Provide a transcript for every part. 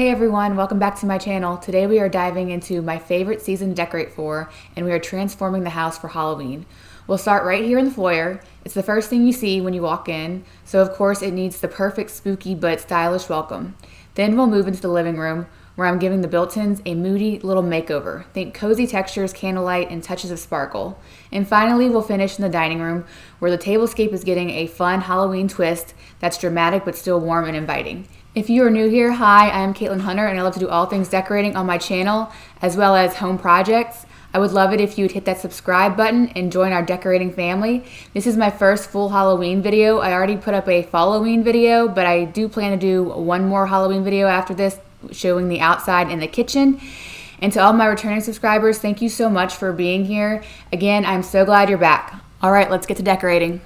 Hey everyone, welcome back to my channel. Today we are diving into my favorite season to decorate for, and we are transforming the house for Halloween. We'll start right here in the foyer. It's the first thing you see when you walk in, so of course it needs the perfect spooky but stylish welcome. Then we'll move into the living room, where I'm giving the built-ins a moody little makeover. Think cozy textures, candlelight, and touches of sparkle. And finally, we'll finish in the dining room, where the tablescape is getting a fun Halloween twist that's dramatic but still warm and inviting. If you are new here, hi, I am Caitlin Hunter, and I love to do all things decorating on my channel, as well as home projects. I would love it if you would hit that subscribe button and join our decorating family. This is my first full Halloween video. I already put up a Folloween video, but I do plan to do one more Halloween video after this, showing the outside and the kitchen. And to all my returning subscribers, thank you so much for being here. Again, I'm so glad you're back. All right, let's get to decorating.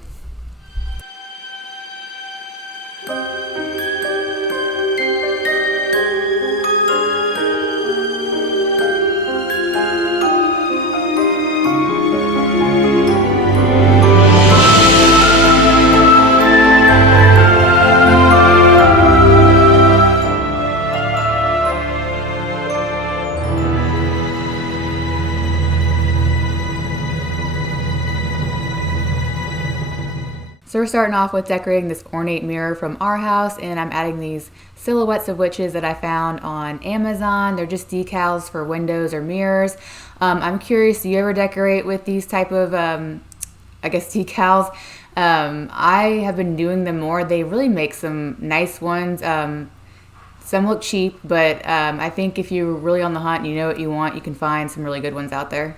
So we're starting off with decorating this ornate mirror from our house, and I'm adding these silhouettes of witches that I found on Amazon. They're just decals for windows or mirrors. I'm curious, do you ever decorate with these type of, decals? I have been doing them more. They really make some nice ones. Some look cheap, but I think if you're really on the hunt and you know what you want, you can find some really good ones out there.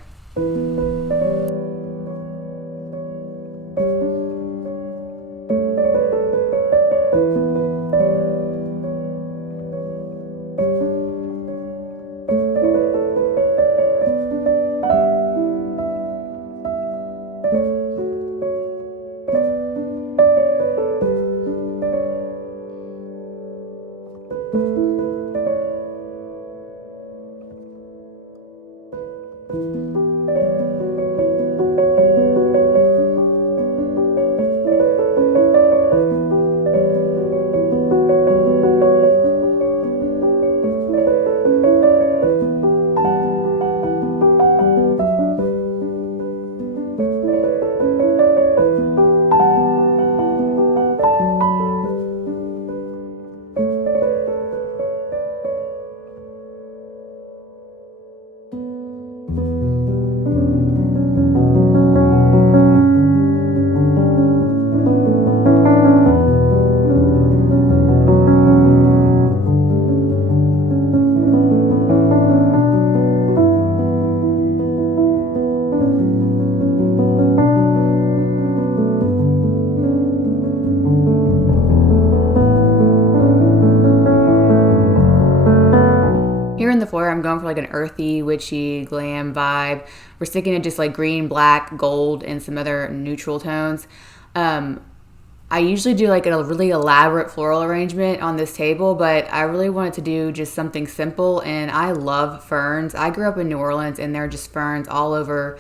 Here in the foyer, I'm going for like an earthy, witchy, glam vibe. We're sticking to just like green, black, gold, and some other neutral tones. I usually do like a really elaborate floral arrangement on this table, but I really wanted to do just something simple, and I love ferns. I grew up in New Orleans, and there are just ferns all over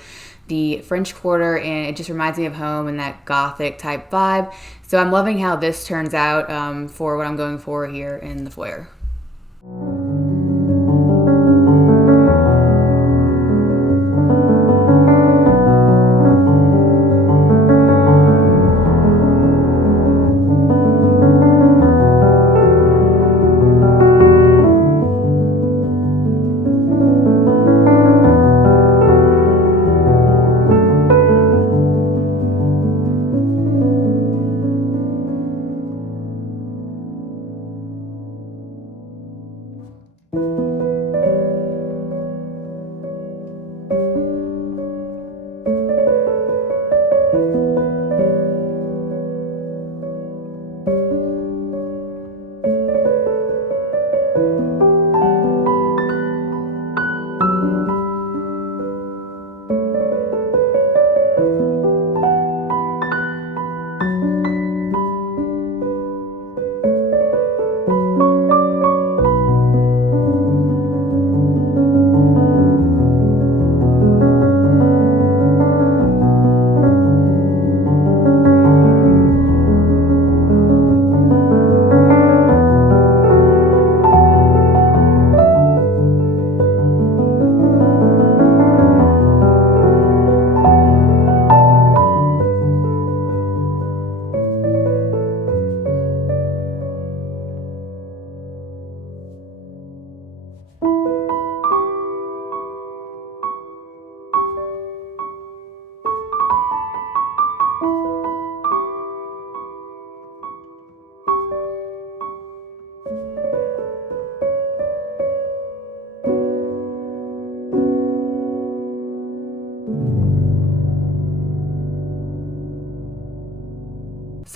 the French Quarter, and it just reminds me of home and that gothic type vibe. So I'm loving how this turns out for what I'm going for here in the foyer.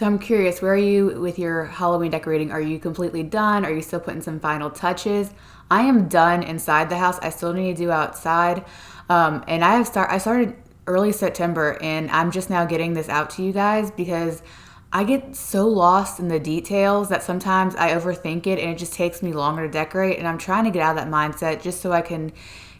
So I'm curious, where are you with your Halloween decorating? Are you completely done? Are you still putting some final touches? I am done inside the house. I still need to do outside. And I started early September, and I'm just now getting this out to you guys because I get so lost in the details that sometimes I overthink it and it just takes me longer to decorate. And I'm trying to get out of that mindset just so I can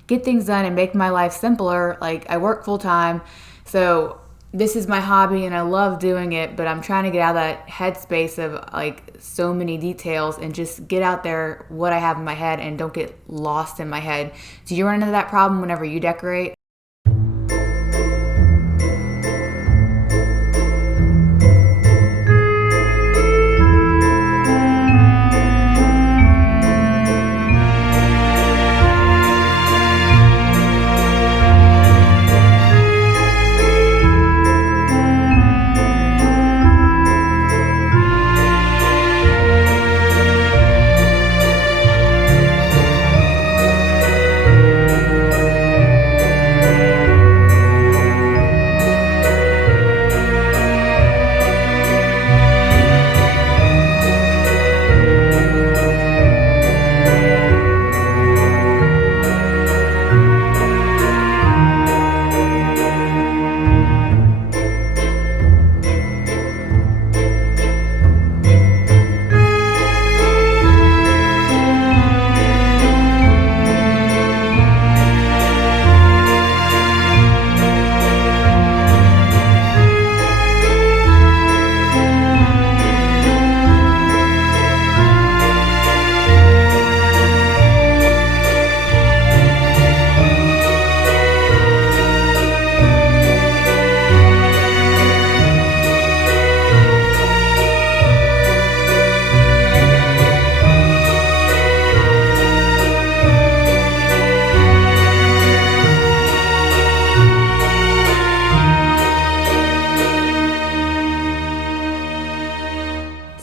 get things done and make my life simpler. Like, I work full time, so this is my hobby and I love doing it, but I'm trying to get out of that headspace of like so many details and just get out there what I have in my head and don't get lost in my head. Do you run into that problem whenever you decorate?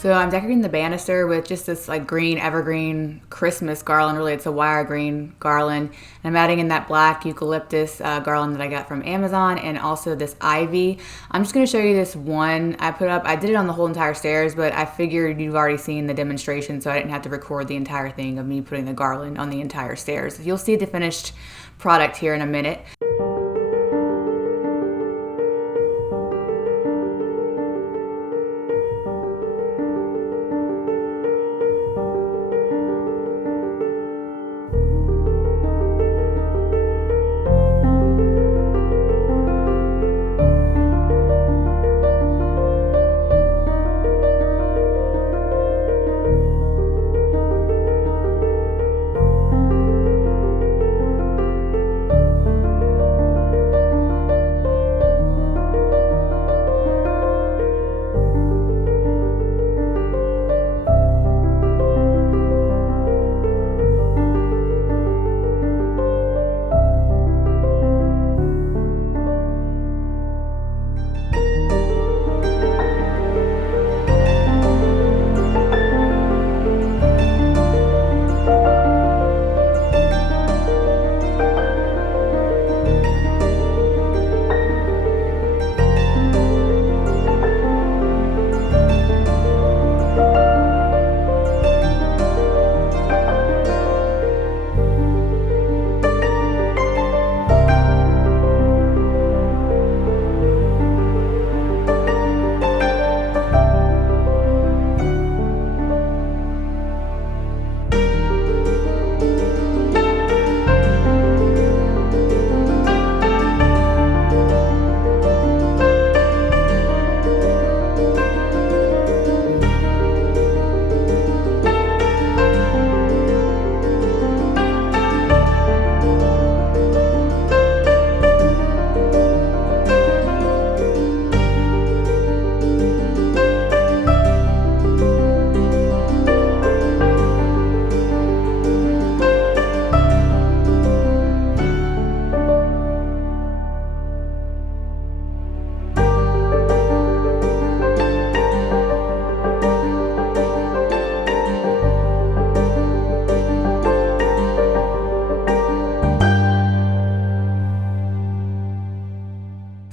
So I'm decorating the banister with just this like green evergreen Christmas garland. Really, it's a wire green garland. And I'm adding in that black eucalyptus garland that I got from Amazon, and also this ivy. I'm just going to show you this one I put up. I did it on the whole entire stairs, but I figured you've already seen the demonstration, so I didn't have to record the entire thing of me putting the garland on the entire stairs. You'll see the finished product here in a minute.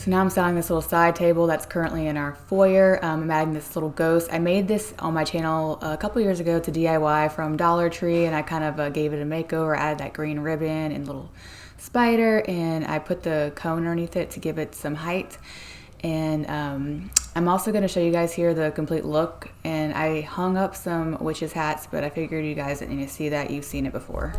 So now I'm styling this little side table that's currently in our foyer. I'm adding this little ghost. I made this on my channel a couple years ago to DIY from Dollar Tree, and I kind of gave it a makeover, added that green ribbon and little spider, and I put the cone underneath it to give it some height. And I'm also going to show you guys here the complete look, and I hung up some witches hats, but I figured you guys didn't need to see that. You've seen it before.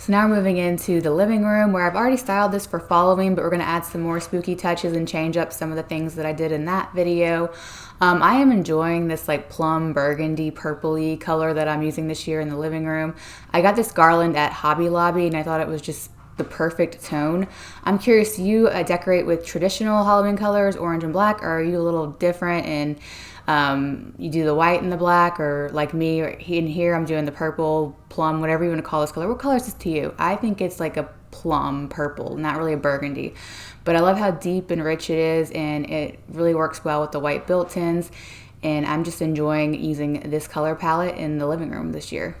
So now we're moving into the living room, where I've already styled this for Halloween, but we're going to add some more spooky touches and change up some of the things that I did in that video. I am enjoying this like plum burgundy purpley color that I'm using this year in the living room. I got this garland at Hobby Lobby, and I thought it was just the perfect tone. I'm curious, do you decorate with traditional Halloween colors, orange and black, or are you a little different and you do the white and the black, or like me, or in here I'm doing the purple, plum, whatever you want to call this color? What color is this to you? I think it's like a plum purple, not really a burgundy, but I love how deep and rich it is, and it really works well with the white built-ins, and I'm just enjoying using this color palette in the living room this year.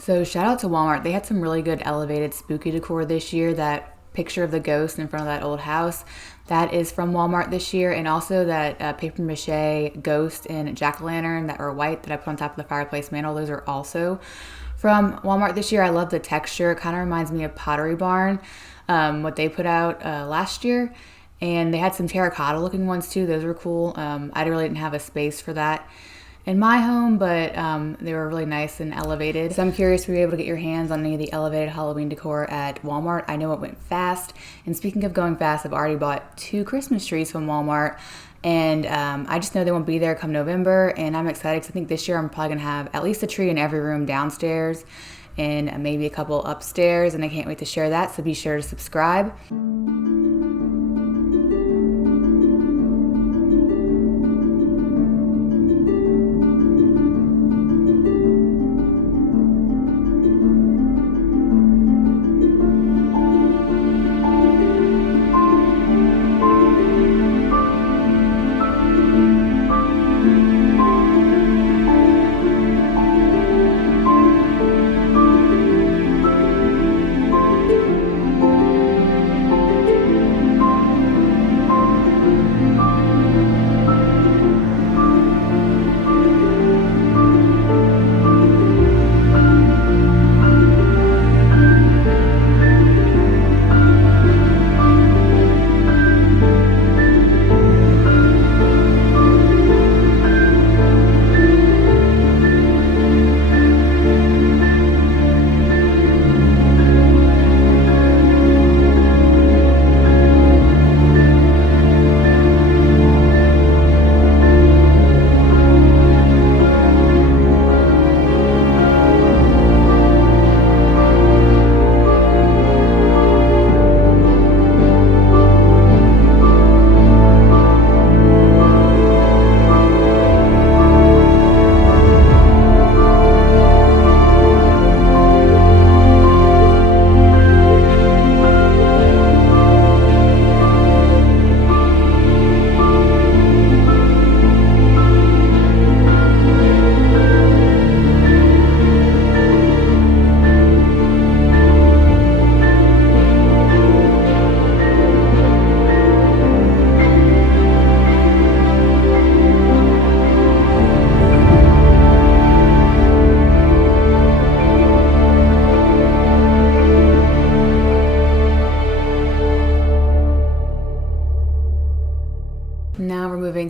So shout out to Walmart. They had some really good elevated spooky decor this year. That picture of the ghost in front of that old house, that is from Walmart this year. And also that paper mache ghost and jack-o'-lantern that are white that I put on top of the fireplace mantle. Those are also from Walmart this year. I love the texture. It kind of reminds me of Pottery Barn, what they put out last year. And they had some terracotta looking ones too. Those were cool. I really didn't have a space for that in my home, but they were really nice and elevated. So I'm curious if you were able to get your hands on any of the elevated Halloween decor at Walmart. I know it went fast. And speaking of going fast, I've already bought 2 Christmas trees from Walmart. And I just know they won't be there come November. And I'm excited because I think this year I'm probably going to have at least a tree in every room downstairs and maybe a couple upstairs. And I can't wait to share that. So be sure to subscribe.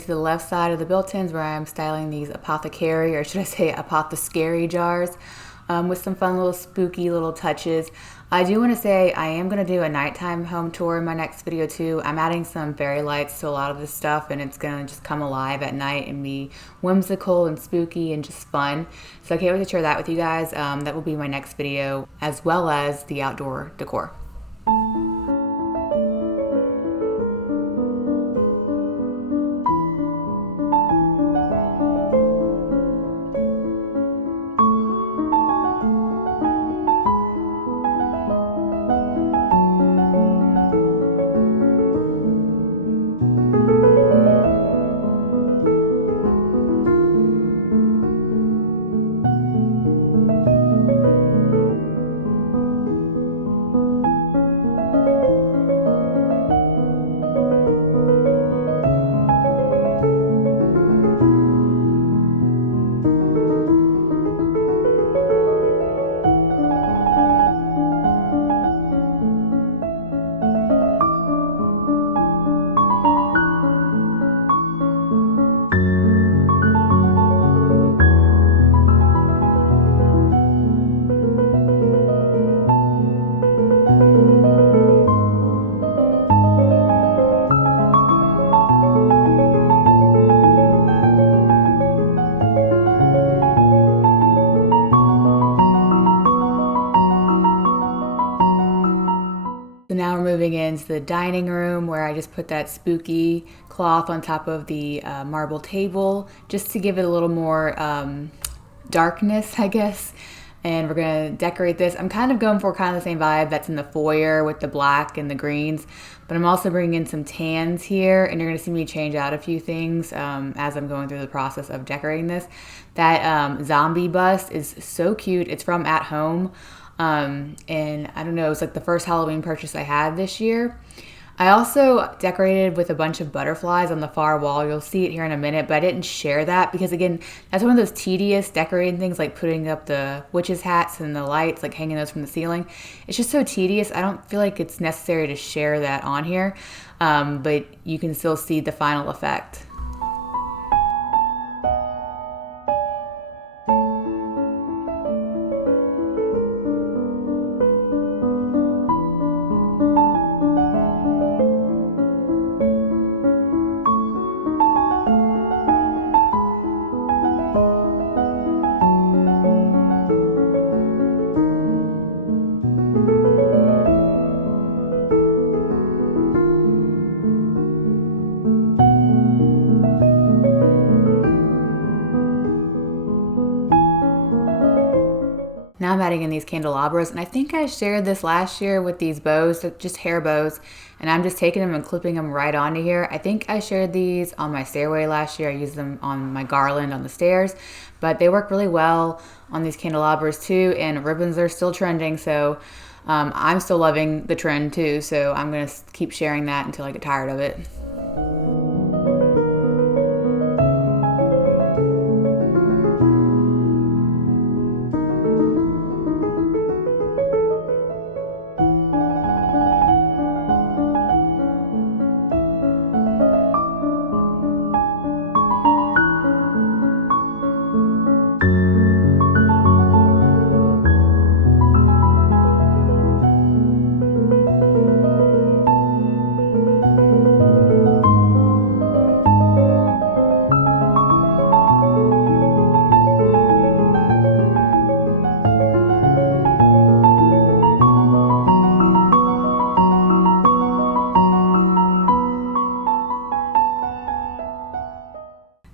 to the left side of the built-ins where I'm styling these apothecary, or should I say apothecary jars, with some fun little spooky little touches. I do want to say I am going to do a nighttime home tour in my next video too. I'm adding some fairy lights to a lot of this stuff, and it's going to just come alive at night and be whimsical and spooky and just fun. So I can't wait to share that with you guys. That will be my next video, as well as the outdoor decor. So now we're moving into the dining room where I just put that spooky cloth on top of the marble table just to give it a little more darkness, I guess. And we're gonna decorate this. I'm kind of going for kind of the same vibe that's in the foyer with the black and the greens, but I'm also bringing in some tans here, and you're gonna see me change out a few things as I'm going through the process of decorating this. That zombie bust is so cute. It's from At Home. And I don't know, it was like the first Halloween purchase I had this year. I also decorated with a bunch of butterflies on the far wall. You'll see it here in a minute, but I didn't share that because, again, that's one of those tedious decorating things, like putting up the witches' hats and the lights, like hanging those from the ceiling. It's just so tedious. I don't feel like it's necessary to share that on here, but you can still see the final effect. Now I'm adding in these candelabras, and I think I shared this last year with these bows, just hair bows, and I'm just taking them and clipping them right onto here. I think I shared these on my stairway last year. I used them on my garland on the stairs, but they work really well on these candelabras too, and ribbons are still trending, so I'm still loving the trend too, so I'm gonna keep sharing that until I get tired of it.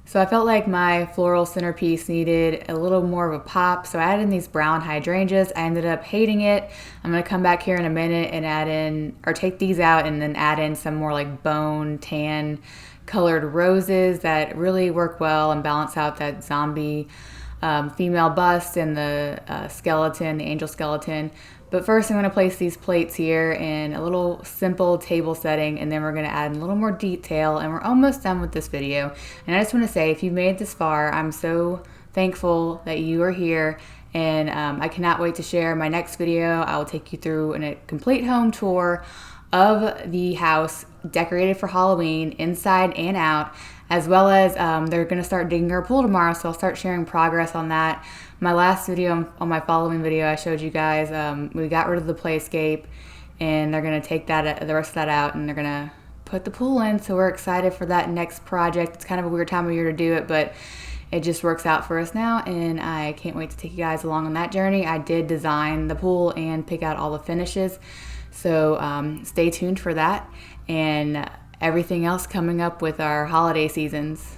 So I felt like my floral centerpiece needed a little more of a pop, so I added in these brown hydrangeas. I ended up hating it. I'm gonna come back here in a minute and add in, or take these out and then add in some more like bone tan colored roses that really work well and balance out that zombie female bust and the skeleton, the angel skeleton. But first I'm going to place these plates here in a little simple table setting, and then we're going to add a little more detail, and we're almost done with this video. And I just want to say, if you've made it this far, I'm so thankful that you are here, and I cannot wait to share my next video. I will take you through a complete home tour of the house decorated for Halloween inside and out, as well as they're going to start digging our pool tomorrow, so I'll start sharing progress on that. My last video, on my following video, I showed you guys we got rid of the playscape, and they're going to take that the rest of that out, and they're going to put the pool in, so we're excited for that next project. It's kind of a weird time of year to do it, but it just works out for us now, and I can't wait to take you guys along on that journey. I did design the pool and pick out all the finishes, so stay tuned for that and everything else coming up with our holiday seasons.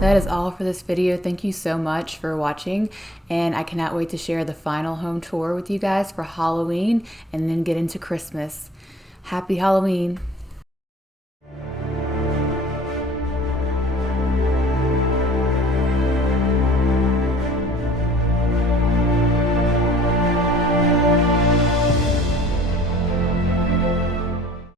That is all for this video. Thank you so much for watching, and I cannot wait to share the final home tour with you guys for Halloween and then get into Christmas. Happy Halloween!